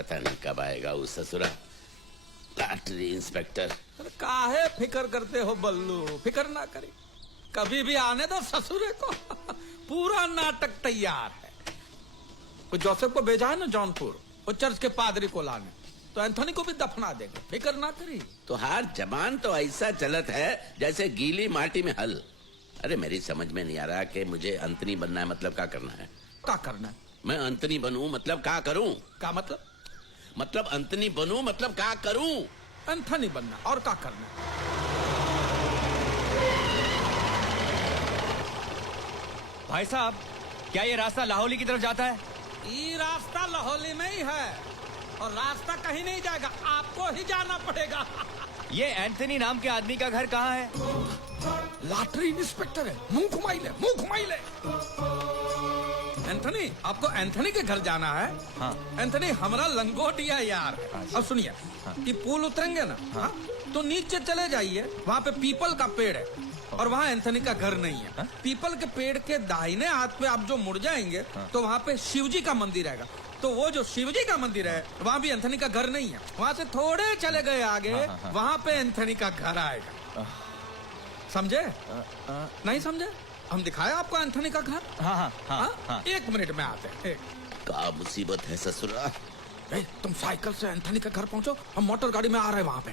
पता नहीं कब आएगा वो ससुरा लॉटरी इंस्पेक्टर। अरे काहे फिकर करते हो बल्लू, फिकर ना करी, कभी भी आने दो ससुरे को। पूरा नाटक तैयार है। वो जोसेफ को भेजा है ना जौनपुर, वो चर्च के पादरी को लाने, तो एंथोनी को भी दफना देंगे, फिकर ना करी। तो हर जबान तो ऐसा चलत है जैसे गीली माटी में हल। अरे मेरी समझ में नहीं आ रहा कि मुझे अंतनी बनना है, मतलब क्या करना है? क्या करना है? मैं अंतनी बनूं मतलब क्या करूं? क्या मतलब? मतलब अंतनी बनूं मतलब क्या करूं? एंथोनी बनना, और क्या करना है? भाई साहब, क्या ये रास्ता लाहौली की तरफ जाता है? ये रास्ता लाहौली में ही है, और रास्ता कहीं नहीं जाएगा, आपको ही जाना पड़ेगा। ये एंथनी नाम के आदमी का घर कहाँ है? लॉटरी इंस्पेक्टर है, मुंह घुमाई ले, मुंह घुमाई ले। एंथनी, आपको एंथनी के घर जाना है? हाँ। एंथनी हमारा लंगोटिया यार। अब सुनिए, कि पुल उतरेंगे ना, हाँ? तो नीचे चले जाइए, वहाँ पे पीपल का पेड़ है, और वहाँ एंथनी का घर नहीं है। पीपल के पेड़ के दाहिने हाथ पे आप जो मुड़ जाएंगे, तो वहाँ पे शिवजी का मंदिर आएगा। तो वो जो शिवजी का मंदिर है, वहाँ भी एंथनी का घर नहीं है। वहाँ से थोड़े चले गए आगे, वहाँ पे एंथनी का घर आएगा। समझे? नहीं समझे? हम दिखाए आपको एंथनी का घर? हाँ हाँ हाँ, हाँ। 1 मिनट में आते हैं। क्या मुसीबत है ससुरा? तुम साइकिल से एंथनी के घर पहुंचो, हम मोटर गाड़ी में आ रहे हैं वहाँ पे।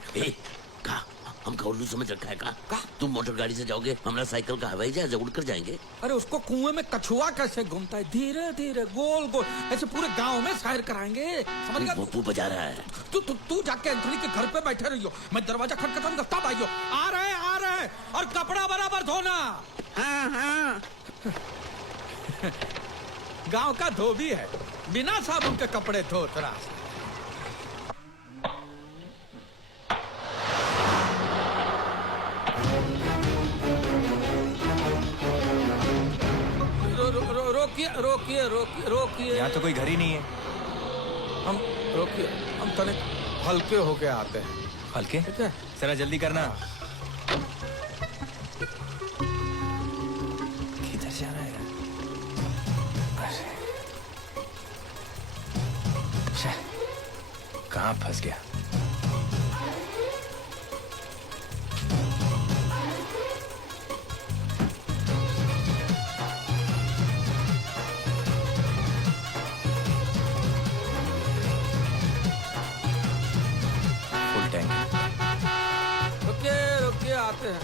का हमका उल्लू समझ रखा है का? तुम मोटर गाड़ी से जाओगे, हमारा साइकिल का हवाई जहाज उड़ कर जाएंगे। अरे उसको कुएं में कछुआ कैसे घूमता है, धीरे धीरे गोल गोल ऐसे पूरे गांव में सैर कराएंगे, समझ गया? वो बजा रहा है। तू जाके एंथनी के घर पे बैठे रहियो, मैं दरवाजा खटखटाऊंगा तब आइयो। आ रहे हैं, और कपड़ा बराबर धोना। हाँ हाँ। गांव का धोबी है, बिना साबुन के कपड़े धोत रहा। रोकिए। यहाँ तो कोई घर ही नहीं है। हम रोकिए, हम तनिक हल्के होके आते हैं। हल्के? ठीक है, जरा जल्दी करना। किधर जाना है? कहाँ फंस गया? रुकिए आते हैं।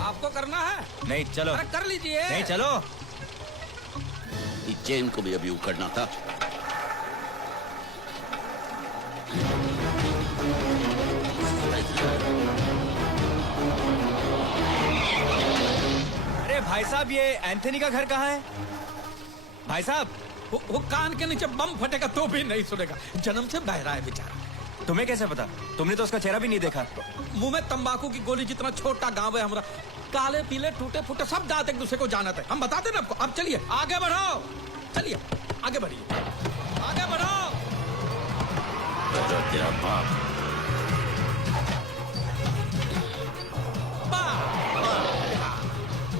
आपको करना है? नहीं, चलो। अरे कर लीजिए। नहीं, चलो। इस चेन को भी अभी उखड़ना था। अरे भाई साहब, ये एंथनी का घर कहाँ है? भाई साहब, वो कान के नीचे बम फटेगा तो भी नहीं सुनेगा, जन्म से बहरा है बेचारा। तुम्हें कैसे पता? तुमने तो उसका चेहरा भी नहीं देखा। मुंह में तंबाकू की गोली जितना छोटा गांव है हमारा, काले पीले टूटे फूटे सब दांत एक दूसरे को जानते हैं। हम बताते ना आपको। अब चलिए आगे बढ़ो, चलिए आगे बढ़िए, आगे बढ़ो। तेरा बाप।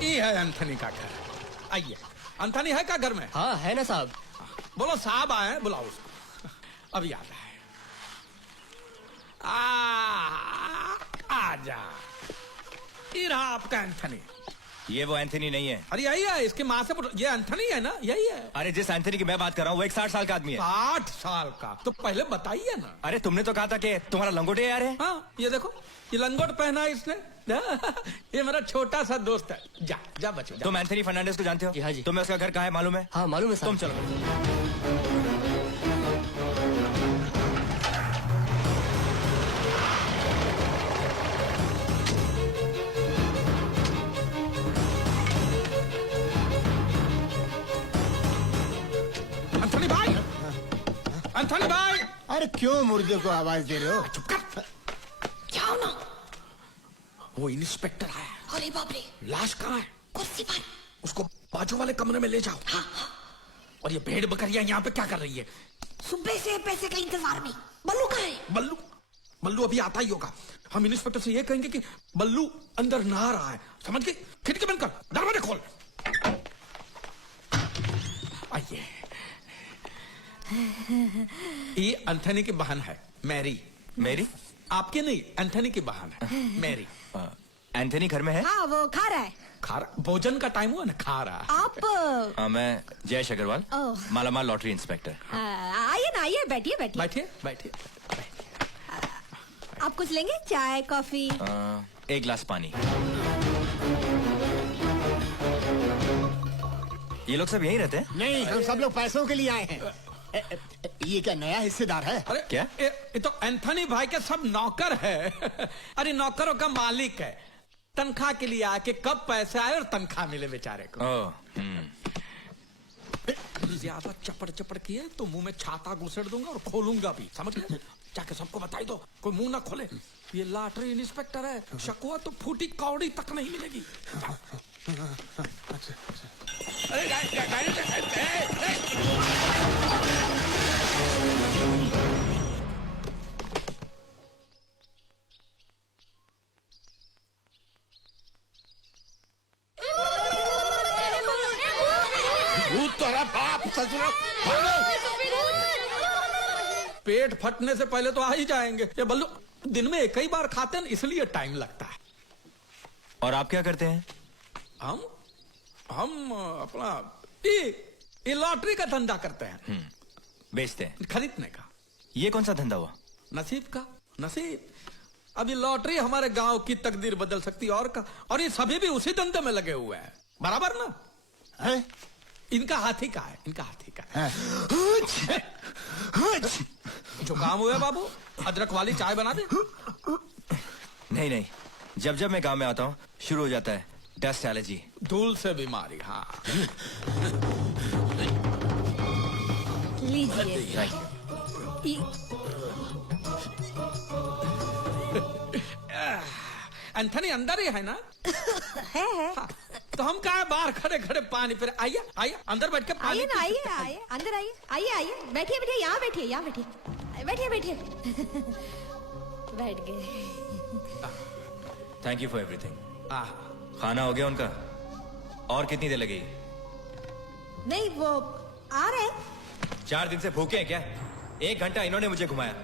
ये है एंथनी का घर। आइए, एंथनी है क्या घर में? हाँ है ना साहब। बोलो साहब आए, बुलाओ उसको। अभी आता है। आजा। ये रहा आपका एंथनी। ये वो एंथनी नहीं है। अरे यही है, इसकी माँ से ये एंथनी है ना, यही है। अरे जिस एंथनी की मैं बात कर रहा हूँ वो एक 60 साल का आदमी है। 60 साल का? तो पहले बताइए ना। अरे तुमने तो कहा था कि तुम्हारा लंगोटे यार है। हाँ, ये देखो, ये लंगोट पहना है इसने। ये मेरा छोटा सा दोस्त है। जा जा बच्चो जा। तुम एंथनी फर्नांडिस को जानते हो? जी हाँ जी। तुम्हें उसका घर कहाँ है मालूम है? हाँ मालूम है साहब। तुम चलो। एंथनी भाई, एंथनी भाई। अरे क्यों मुर्दे को आवाज दे रहे हो? चुप कर। क्या हो ना? वो इंस्पेक्टर आया। अरे बाप रे, लाश कहाँ है? कुर्सी पर। उसको बाजू वाले कमरे में ले जाओ। हाँ हाँ। और ये भेड़ बकरियां यहाँ पे क्या कर रही है? सुबह से पैसे का इंतजार में। बल्लू कहाँ है? बल्लू बल्लू अभी आता ही होगा। हम इंस्पेक्टर से ये कहेंगे कि बल्लू अंदर नहा रहा है, समझ गए? खिड़की बंद कर, दरवाजा खोल। आइए, ये एंथनी की बहन है मैरी। मेरी आपके नहीं, एंथनी की बहन है मैरी। एंथनी घर में है? हाँ वो खा रहा है। खा रहा, भोजन का टाइम हुआ ना, खा रहा है। आप मैं जयेश अग्रवाल, ओह। मालामाल लॉटरी इंस्पेक्टर। आइए ना, आइए, बैठिए बैठिए। बैठिए बैठिए। आप कुछ लेंगे? चाय कॉफी? एक गिलास पानी। ये लोग सब यहीं रहते हैं? नहीं, हम सब लोग पैसों के लिए आए हैं। ये क्या नया हिस्सेदार है? अरे क्या? ये तो एंथनी भाई के सब नौकर है। अरे नौकरों का मालिक है, तनख्वाह के लिए आके कब पैसे आए और तनख्वाह मिले बेचारे को। ओह, ज्यादा चपड़ चपड़ किए तो मुंह में छाता घुसेड़ दूंगा और खोलूंगा भी, समझ गए? जाके सबको बताई दो, कोई मुंह ना खोले। ये लॉटरी इंस्पेक्टर है, शक हुआ तो फूटी कौड़ी तक नहीं मिलेगी। अरे भूत तोरा बाप ससुरा। पेट फटने से पहले तो आ ही जाएंगे। ये बल्लू दिन में एक ही बार खाते हैं, इसलिए टाइम लगता है। और आप क्या करते हैं? हम अपना ये लॉटरी का धंधा करते हैं, बेचते हैं। खरीदने का। ये कौन सा धंधा हुआ? नसीब का, नसीब। अभी लॉटरी हमारे गांव की तकदीर बदल सकती है और का, और ये सभी भी उसी धंधे में लगे हुए हैं, बराबर ना? हैं? इनका हाथी का है, इनका हाथी का है। हैं? जो काम हुआ बाबू, अदरक वाली चाय बना दे। नहीं नहीं, जब जब मैं गांव में आता हूँ शुरू हो जाता है डस्ट एलर्जी। धूल से बीमारी, हाँ। लीजिए। एंथनी अंदर ही है ना? है। हाँ, तो हम कहा बाहर खड़े खड़े पानी पे। आइए आइए, अंदर बैठ के पानी आइए ना, पी आइए सकते हैं। आइए, अंदर आइए, आइए आइए, बैठिए बैठिए, यहाँ बैठिए, यहाँ बैठिए, बैठिए बैठिए। बैठ गए। Thank you for everything. आह, खाना हो गया उनका? और कितनी देर लगेगी? नहीं वो आ रहे हैं। 4 दिन से भूखे हैं क्या? 1 घंटा इन्होंने मुझे घुमाया,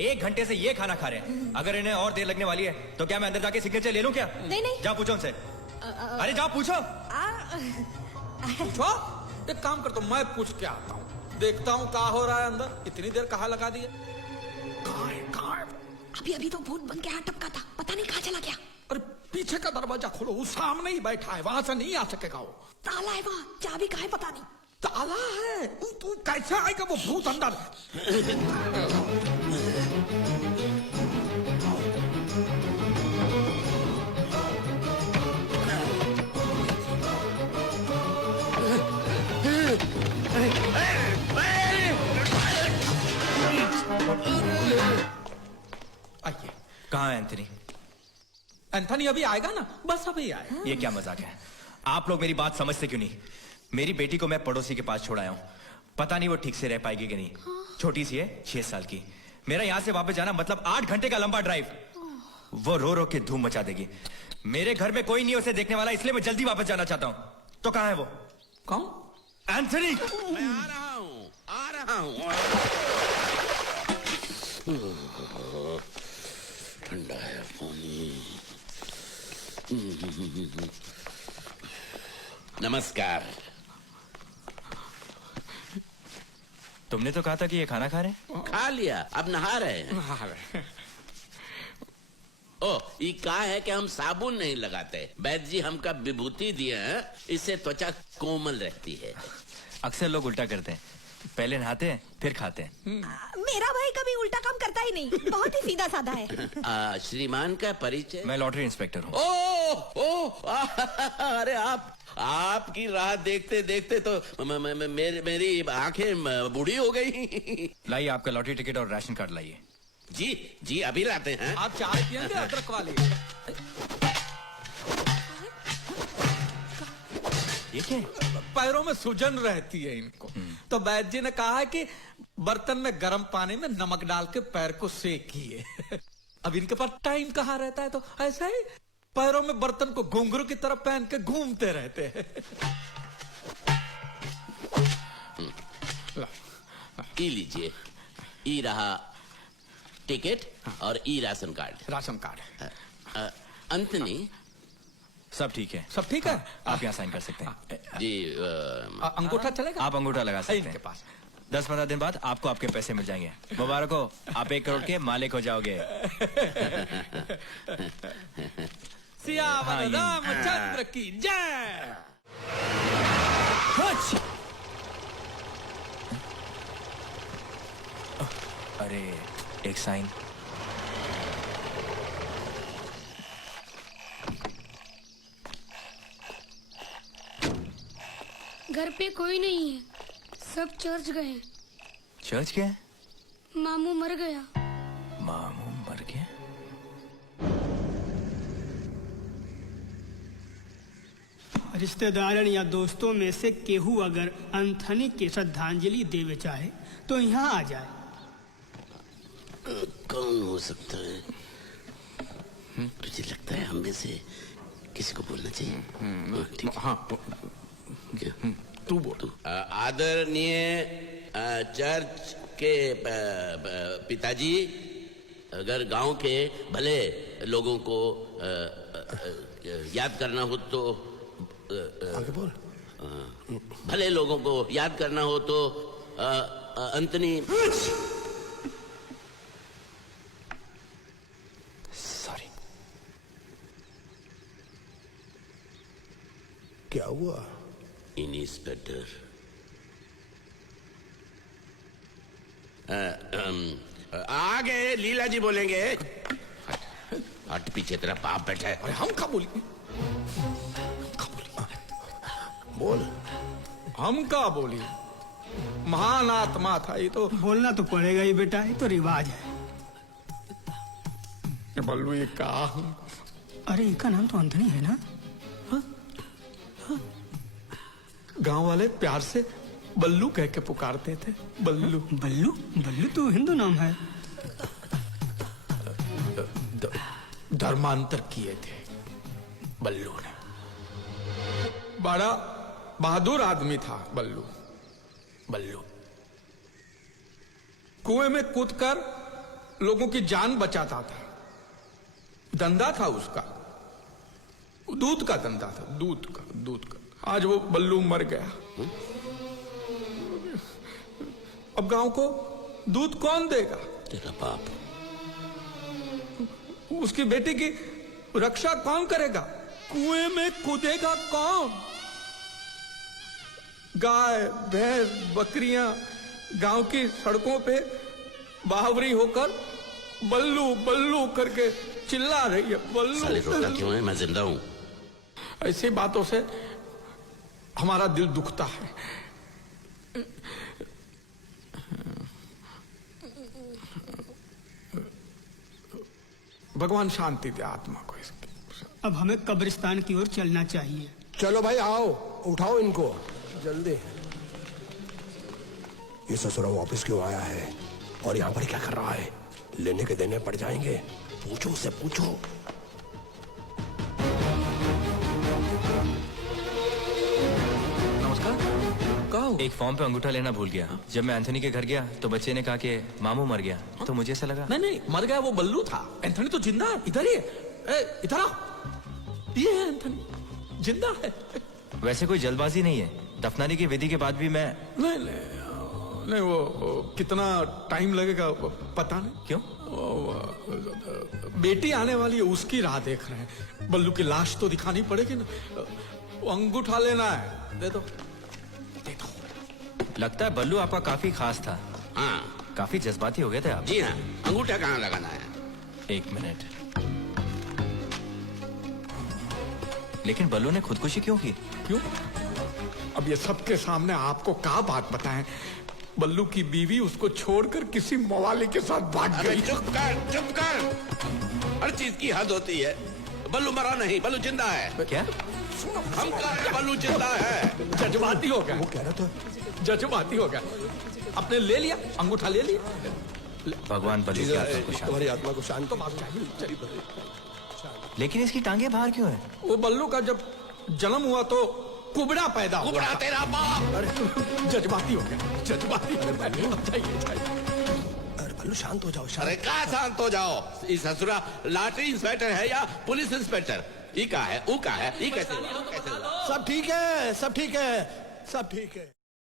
1 घंटे से ये खाना खा रहे हैं। अगर इन्हें और देर लगने वाली है तो क्या मैं अंदर जाके सिग्नेचर ले लूं क्या? नहीं नहीं। जा पूछो उनसे। अरे जा पूछो। पूछो। एक काम करता हूँ, मैं पूछ के आता हूँ, देखता हूँ क्या हो रहा है अंदर। इतनी देर कहाँ लगा दी है? कहाँ है? अभी अभी तो भूत बन के यहाँ टपका था, पता नहीं कहाँ चला गया। अरे पीछे का दरवाजा खोलो, वो सामने ही बैठा है, वहां से नहीं आ सकेगा वो। ताला है वहाँ, चाबी कहाँ है पता नहीं। ताला है, तू कैसे आएगा वो भूत अंदर? आइए। कहाँ है एंथनी? एंथनी अभी आएगा ना, बस अभी आएगा। ये क्या मजाक है? आप लोग मेरी बात समझते क्यों नहीं? मेरी बेटी को मैं पड़ोसी के पास छोड़ आया हूँ, पता नहीं वो ठीक से रह पाएगी कि नहीं। छोटी सी है, 6 साल की। मेरा यहाँ से वापस जाना मतलब 8 घंटे का लंबा ड्राइव। वो रो रो के धूम मचा देगी। मेरे घर में कोई नहीं उसे देखने वाला, इसलिए मैं जल्दी वापस जाना चाहता हूँ। तो कहाँ है वो? कौन? एंथनी! मैं आ रहा हूँ, आ रहा हूँ। ठंडा है पानी। नमस्कार। तुमने तो कहा था कि ये खाना खा रहे हैं। खा लिया, अब नहा रहे हैं। ओ, ये कहा है कि हम साबुन नहीं लगाते। वैद्य जी हमका विभूति दिए हैं, इससे त्वचा कोमल रहती है। अक्सर लोग उल्टा करते हैं, पहले नहाते हैं फिर खाते हैं। मेरा भाई कभी उल्टा काम करता ही नहीं, बहुत ही सीधा साधा है। श्रीमान का परिचय? मैं लॉटरी इंस्पेक्टर हूँ। अरे आपकी राह देखते देखते तो मेरी आंखें बूढ़ी हो गई। लाइए आपका लॉटरी टिकट और राशन कार्ड लाइए। जी जी, अभी लाते हैं। आप चाय पियेंगे अदरक वाली? ये क्या है? पैरों में सूजन रहती है इनको, तो वैद्य जी ने कहा है कि बर्तन में गर्म पानी में नमक डाल के पैर को सेकिए। अब इनके पास टाइम कहाँ रहता है, तो ऐसा ही पैरों में बर्तन को घुंघरू की तरफ पहन के घूमते रहते हैं। ई लीजिए, ई रहा टिकट और ई राशन कार्ड। Ration card. अंतनी सब ठीक है, सब ठीक है। आप यहाँ साइन कर सकते हैं। जी अंगूठा चलेगा? आप अंगूठा लगा सकते इनके हैं। पास 10-15 दिन बाद आपको आपके पैसे मिल जाएंगे। मुबारक हो, आप 1 करोड़ के मालिक हो जाओगे। सियावर रामचंद्र की जय। अरे एक साइन। घर पे कोई नहीं है, सब चर्च गए। चर्च क्या है? मामू मर गया। मामू मर गया? रिश्तेदारन या दोस्तों में से केहू अगर एंथनी के श्रद्धांजलि देवे चाहे तो यहाँ आ जाए। कौन हो सकता है? मुझे लगता है हम में से किसी को बोलना चाहिए। ठीक है। हाँ, तू बोल। आदरणीय चर्च के पिताजी, अगर गांव के भले लोगों को याद करना हो तो आगे बोल। भले लोगों को याद करना हो तो अंतनी। सॉरी। क्या हुआ? इंस्पेक्टर, आगे लीला जी बोलेंगे। हट पीछे, तेरा बाप बैठा है। अरे हम का बोली? बोल। हम का बोली? महान आत्मा था ये तो। बोलना तो पड़ेगा ही बेटा, ये तो रिवाज है। बल्लू ये का? अरे इनका नाम तो एंथनी है ना? गांव वाले प्यार से बल्लू कह के पुकारते थे। बल्लू। बल्लू? बल्लू तो हिंदू नाम है। धर्मांतर किए थे बल्लू ने। बड़ा बहादुर आदमी था बल्लू। बल्लू कुएं में कूदकर लोगों की जान बचाता था। धंधा था उसका, दूध का धंधा था। दूध का। आज वो बल्लू मर गया। अब गांव को दूध कौन देगा? तेरा बाप। उसकी बेटी की रक्षा कौन करेगा? कुएं में कूदेगा कौन? गाय भैंस बकरियां गांव की सड़कों पे बावरी होकर बल्लू बल्लू करके चिल्ला रही है। साले रोता बल्लू। क्यों है? मैं जिंदा हूं। ऐसी बातों से हमारा दिल दुखता है। भगवान शांति दे आत्मा को इसकी। अब हमें कब्रिस्तान की ओर चलना चाहिए। चलो भाई आओ, उठाओ इनको जल्दी। ये ससुरा वापस क्यों आया है और यहाँ पर क्या कर रहा है? लेने के देने पड़ जाएंगे। पूछो उससे, पूछो। नमस्कार। कहो। एक फॉर्म पे अंगूठा लेना भूल गया। जब मैं एंथनी के घर गया तो बच्चे ने कहा कि मामू मर गया, तो मुझे ऐसा लगा। नहीं, मर गया वो बल्लू था। एंथनी तो जिंदा है। इधर ही है। इधर आओ। ये है एंथनी, जिंदा है। वैसे कोई जल्दबाजी नहीं है। दफनाने की विधि के बाद भी मैं। नहीं वो कितना टाइम लगेगा पता नहीं। क्यों? बेटी आने वाली है, उसकी राह देख रहे हैं। बल्लू की लाश तो दिखानी पड़ेगी ना। वो अंगूठा लेना है। दे दो। लगता है बल्लू आपका काफी खास था। हाँ काफी जज्बाती हो गए थे आप। जी हाँ। अंगूठा कहाँ लगाना है? 1 मिनट। लेकिन बल्लू ने खुदकुशी क्यों की? क्यों? अब ये सबके सामने आपको क्या बात बताएं? बल्लू की बीवी उसको छोड़कर किसी मवाली के साथ भाग अबे गई। चुप कर। हर चीज की हद होती है। बल्लू मरा नहीं, बल्लू जिंदा है। क्या? हम कह रहे हैं बल्लू जिंदा है। जज्बाती हो गया। वो कह रहा था। जज्बाती हो गया। आपने ले लिया अंगूठा, ले लिया। भगवान बल्लू की आत्मा को शांति तुम्हारी आत्मा को शांत लेकिन इसकी टांगे बाहर क्यों है? वो बल्लू का जब जन्म हुआ तो कुबड़ा पैदा हुआ कुबड़ा था। तेरा बाप। अरे जज्बाती हो गया, जज्बाती हो गया। अरे बल्लू शांत हो जाओ अरे कहा शांत हो जाओ। इस ससुरा लॉटरी इंस्पेक्टर है या पुलिस इंस्पेक्टर? ई का है, ऊ का है, ई कैसे हुआ? सब ठीक है, सब ठीक है, सब ठीक है।